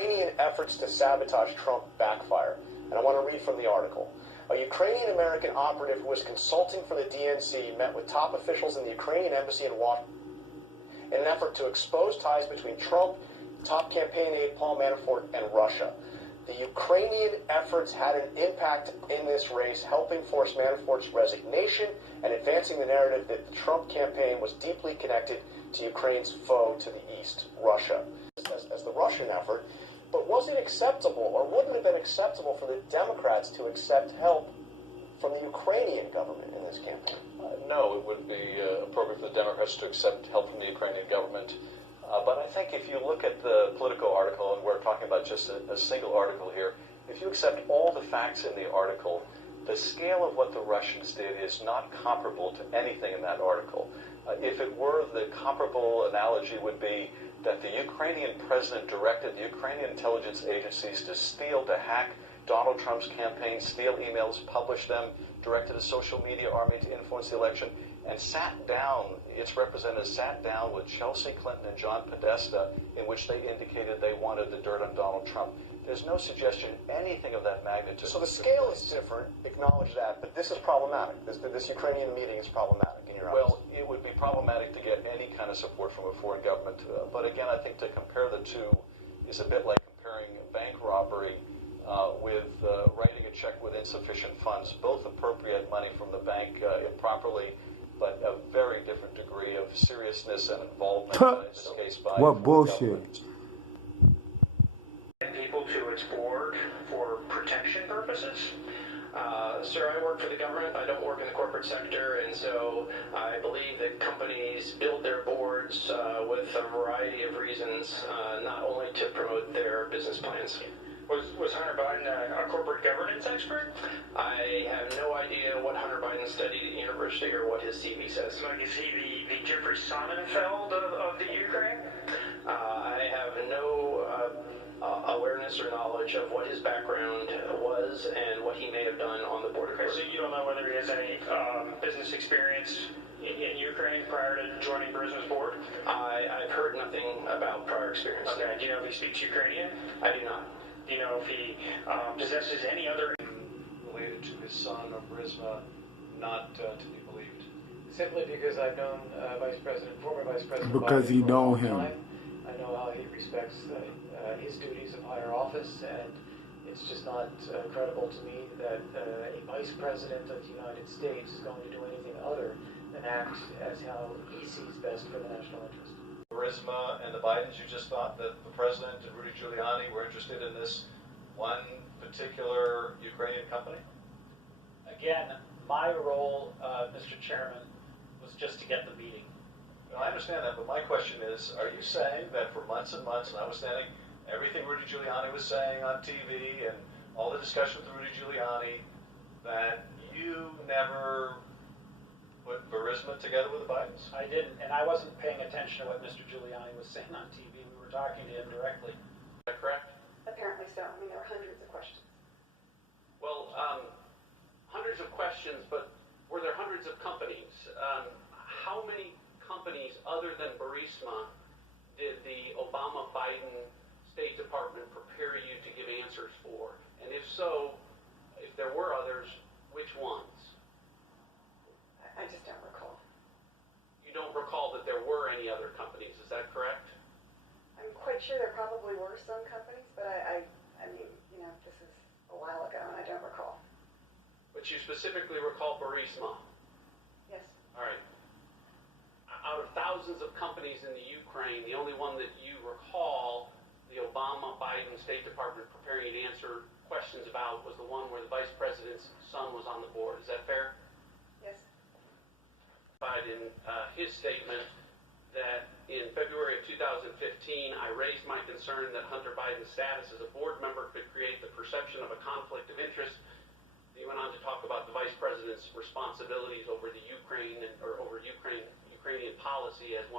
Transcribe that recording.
Ukrainian efforts to sabotage Trump backfire. And I want to read from the article. A Ukrainian-American operative who was consulting for the DNC met with top officials in the Ukrainian embassy in Washington in an effort to expose ties between Trump, top campaign aide Paul Manafort, and Russia. The Ukrainian efforts had an impact in this race, helping force Manafort's resignation and advancing the narrative that the Trump campaign was deeply connected to Ukraine's foe to the east, Russia, as the Russian effort. But was it acceptable, or wouldn't it have been acceptable for the Democrats to accept help from the Ukrainian government in this campaign? No, it would be appropriate for the Democrats to accept help from the Ukrainian government. But I think if you look at the Politico article, and we're talking about just a single article here, if you accept all the facts in the article, the scale of what the Russians did is not comparable to anything in that article. If it were, the comparable analogy would be that the Ukrainian president directed the Ukrainian intelligence agencies to steal, to hack Donald Trump's campaign, steal emails, publish them, directed a social media army to influence the election, and sat down, its representatives sat down with Chelsea Clinton and John Podesta, in which they indicated they wanted the dirt on Donald Trump. There's no suggestion anything of that magnitude. So the scale is different, acknowledge that, but this is problematic. This Ukrainian meeting is problematic in your eyes. Well, it would be problematic to get any kind of support from a foreign government. But again, I think to compare the two is a bit like comparing bank robbery with writing a check with insufficient funds. Both appropriate money from the bank improperly, but a very different degree of seriousness and involvement in this case by what bullshit. Government. People to its board for protection purposes. Sir, I work for the government. I don't work in the corporate sector, and so I believe that companies build their boards with a variety of reasons, not only to promote their business plans. Was Hunter Biden a corporate governance expert? I have no idea what Hunter Biden studied at university or what his CV says. Like, is he the Jeffrey Sonnenfeld of the Ukraine? I have no awareness or knowledge of what his background was and what he may have done on the board of So you don't know whether he has any business experience in Ukraine prior to joining Burisma's board? I've heard nothing about prior experience. Okay. Do you know if he speaks Ukrainian? I do not. Do you know if he possesses any other related to his son or Burisma not to be believed? Simply because I've known former Vice President Because Biden he for a know long him. time. I know how he respects his duties of higher office, and it's just not credible to me that a Vice President of the United States is going to do anything other than act as how he sees best for the national interest. Burisma and the Bidens, you just thought that the president and Rudy Giuliani were interested in this one particular Ukrainian company? Again, my role, Mr. Chairman, was just to get the meeting. I understand that, but my question is, are you saying that for months and months, notwithstanding everything Rudy Giuliani was saying on TV and all the discussion with Rudy Giuliani, that you never put Burisma together with the Bidens? I didn't, and I wasn't paying attention to what Mr. Giuliani was saying on TV. We were talking to him directly. Is that correct? Apparently so. I mean, there are hundreds of questions. Well, hundreds of questions, but were there hundreds of companies? How many companies other than Burisma did the Obama-Biden State Department prepare you to give answers for? And if so, if there were others, which ones? I just don't recall. You don't recall that there were any other companies, is that correct? I'm quite sure there probably were some companies, but I mean, you know, this is a while ago and I don't recall. But you specifically recall Burisma? Yes. All right. Out of thousands of companies in the Ukraine, the only one that you recall the Obama-Biden State Department preparing you to answer questions about was the one where the Vice President's son was on the board. Is that fair? Yes. In his statement that in February of 2015, I raised my concern that Hunter Biden's status as a board member could create the perception of a conflict of interest. He went on to talk about the Vice President's responsibilities over the Ukraine or over Ukrainian policy as one